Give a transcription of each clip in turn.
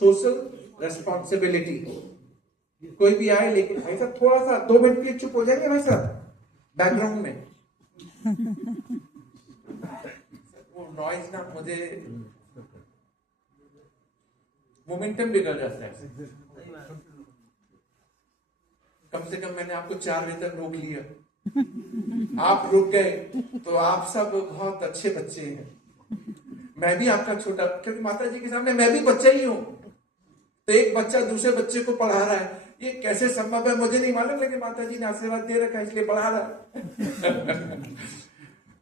Social responsibility. कोई भी आए, लेकिन भाई साहब थोड़ा सा 2 मिनट के लिए चुप हो जाएंगे भाई साहब बैकग्राउंड में। वो नॉइज ना मुझे मोमेंटम बिगड़ जाता है। कम से कम मैंने आपको 4 बजे तक रोक लिया, आप रुक गए, तो आप सब बहुत अच्छे बच्चे हैं। मैं भी आपका छोटा, क्योंकि माता जी के सामने मैं भी बच्चा ही हूं। तो एक बच्चा दूसरे बच्चे को पढ़ा रहा है, ये कैसे संभव है मुझे नहीं मालूम, लेकिन माता जी ने आशीर्वाद दे रखा है इसलिए पढ़ा रहा है।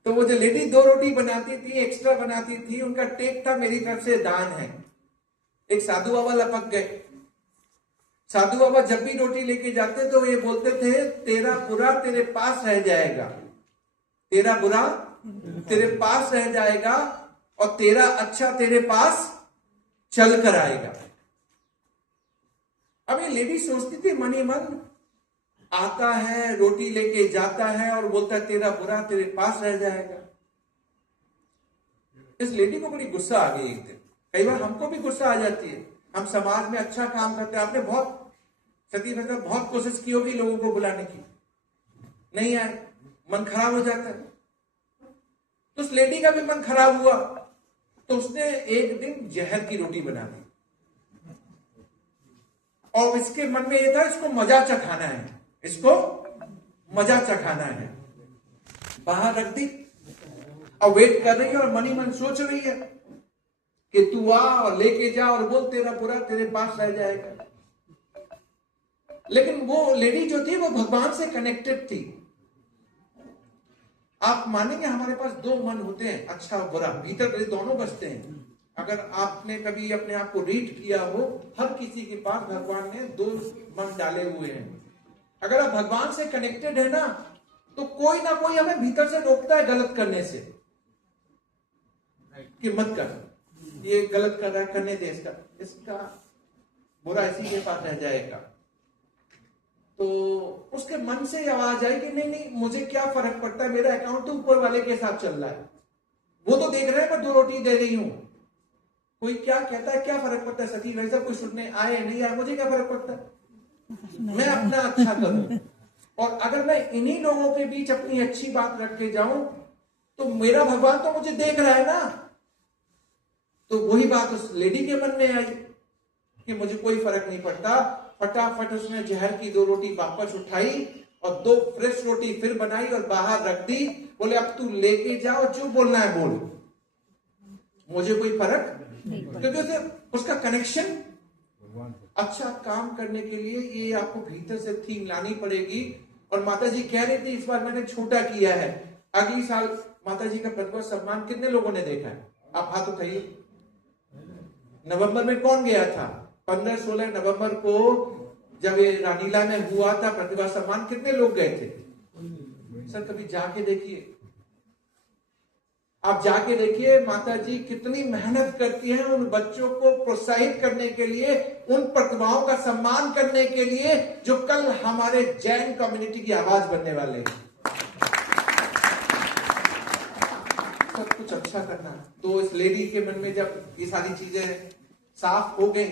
तो वो जो लेडी 2 रोटी बनाती थी, एक्स्ट्रा बनाती थी, उनका टेक था मेरी तरफ से दान है। एक साधु बाबा लपक गए। साधु बाबा जब भी रोटी लेके जाते तो ये बोलते थे, तेरा बुरा तेरे पास रह जाएगा, तेरा बुरा तेरे पास रह जाएगा और तेरा अच्छा तेरे पास चल कर आएगा। अब ये लेडी सोचती थी मन ही मन, आता है रोटी लेके जाता है और बोलता है तेरा बुरा तेरे पास रह जाएगा। इस लेडी को बड़ी गुस्सा आ गई एक दिन। कई बार हमको भी गुस्सा आ जाती है, हम समाज में अच्छा काम करते हैं। आपने बहुत सती मतलब बहुत कोशिश की होगी लोगों को बुलाने की, नहीं आए, मन खराब हो जाता है। तो उस लेडी का भी मन खराब हुआ, तो उसने एक दिन जहर की रोटी बना दी और इसके मन में यह था इसको मजा चखाना है, इसको मजा चखाना है। बाहर रख दी और वेट कर रही है और मन ही मन सोच रही है कि तू आ और लेके जा और बोल तेरा बुरा तेरे पास रह जाएगा। लेकिन वो लेडी जो थी वो भगवान से कनेक्टेड थी। आप मानेंगे हमारे पास 2 मन होते हैं, अच्छा और बुरा, भीतर दोनों बसते हैं। अगर आपने कभी अपने आप को रीड किया हो, हर किसी के पास भगवान ने 2 मन डाले हुए हैं। अगर आप भगवान से कनेक्टेड है ना, तो कोई ना कोई हमें भीतर से रोकता है गलत करने से, कि मत कर, ये गलत कर रहा है, करने दे, इसका बुरा इसी के पास रह जाएगा। तो उसके मन से आवाज आई कि नहीं नहीं, मुझे क्या फर्क पड़ता है, मेरा अकाउंट तो ऊपर वाले के साथ चल रहा है, वो तो देख रहे हैं मैं 2 रोटी दे रही हूं, कोई क्या कहता है क्या फर्क पड़ता है। सती वैसा कोई सुनने आए नहीं आए, मुझे क्या फर्क पड़ता है, मैं अपना अच्छा करूं। और अगर मैं इन्हीं लोगों के बीच अपनी अच्छी बात रख के जाऊं, तो मेरा भगवान तो मुझे देख रहा है ना। तो वही बात उस लेडी के मन में आई कि मुझे कोई फर्क नहीं पड़ता। फटाफट उसने जहर की 2 रोटी वापस उठाई और 2 फ्रेश रोटी फिर बनाई और बाहर रख दी। बोले अब तू लेके जाओ, जो बोलना है बोल, मुझे कोई फर्क नहीं, क्योंकि उसका कनेक्शन अच्छा काम करने के लिए ये आपको भीतर से थीम लानी पड़ेगी। और माता जी कह रही थी इस बार मैंने छोटा किया है, अगली साल माता जी का प्रतिभा सम्मान कितने लोगों ने देखा है, आप हाथ उठाइए। नवंबर में कौन गया था, 15-16 नवंबर को जब ये रानीला में हुआ था प्रतिभा सम्मान, कितने लोग गए थे सर? कभी जाके देखिए, आप जाके देखिए माता जी कितनी मेहनत करती हैं उन बच्चों को प्रोत्साहित करने के लिए, उन प्रतिभाओं का सम्मान करने के लिए जो कल हमारे जैन कम्युनिटी की आवाज बनने वाले हैं। सब कुछ अच्छा करना। तो इस लेडी के मन में जब ये सारी चीजें साफ हो गई,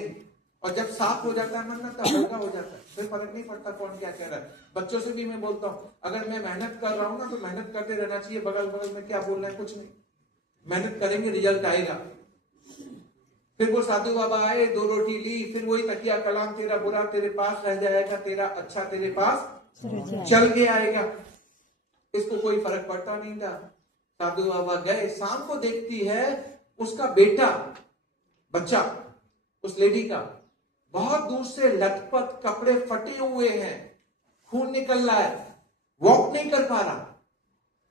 और जब साफ हो जाता है मन ना, तब हल्का हो जाता है, फिर फर्क नहीं पड़ता कौन क्या कह रहा है। बच्चों से भी मैं बोलता हूं, अगर मैं मेहनत कर रहा हूं ना, तो मेहनत करते रहना चाहिए, बगल बगल में क्या बोल रहा है कुछ नहीं, मेहनत करेंगे रिजल्ट आएगा। फिर वो साधु बाबा आए, 2 रोटी ली, फिर वही तकिया कलाम, तेरा बुरा तेरे पास रह जाएगा, तेरा अच्छा तेरे पास चल के आएगा। इसको कोई फर्क पड़ता नहीं था। साधु बाबा गए, शाम को देखती है उसका बेटा, बच्चा उस लेडी का बहुत दूर से लथपथ, कपड़े फटे हुए हैं, खून निकल रहा है, वॉक नहीं कर पा रहा।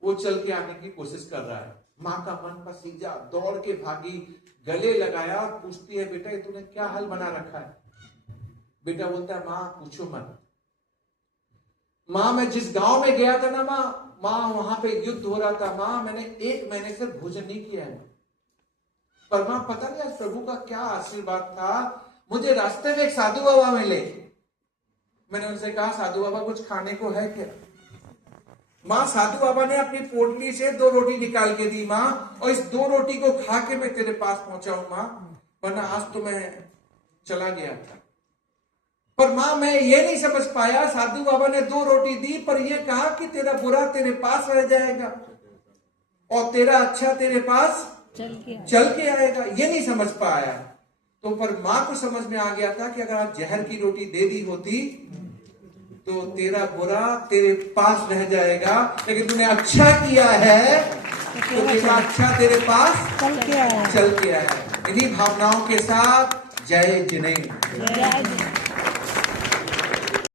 वो चल के आने की कोशिश कर रहा है। मां का मन पसीजा, दौड़ के भागी, गले लगाया और पूछती है बेटा ये तूने क्या हाल बना रखा है? बेटा बोलता है मां पूछो मत, मां मैं जिस गांव में गया था ना मां वहां पे युद्ध हो रहा था, मां मैंने 1 महीने से भोजन नहीं किया है। पर मां पता नहीं आज प्रभु का क्या आशीर्वाद था, मुझे रास्ते में एक साधु बाबा मिले। मैंने उनसे कहा साधु बाबा कुछ खाने को है क्या? मां साधु बाबा ने अपनी पोटली से 2 रोटी निकाल के दी मां, और इस 2 रोटी को खा के मैं तेरे पास पहुंचा हूं मां, वरना आज तो मैं चला गया था। पर मां मैं ये नहीं समझ पाया, साधु बाबा ने 2 रोटी दी पर यह कहा कि तेरा बुरा तेरे पास रह जाएगा और तेरा अच्छा तेरे पास चल के आएगा, ये नहीं समझ पाया। तो पर मां को समझ में आ गया था कि अगर आज जहर की रोटी दे दी होती तो तेरा बुरा तेरे पास रह जाएगा, लेकिन तूने अच्छा किया है तो तेरा अच्छा तेरे पास चल के आया। इन्हीं भावनाओं के साथ जय जिनेन्द्र।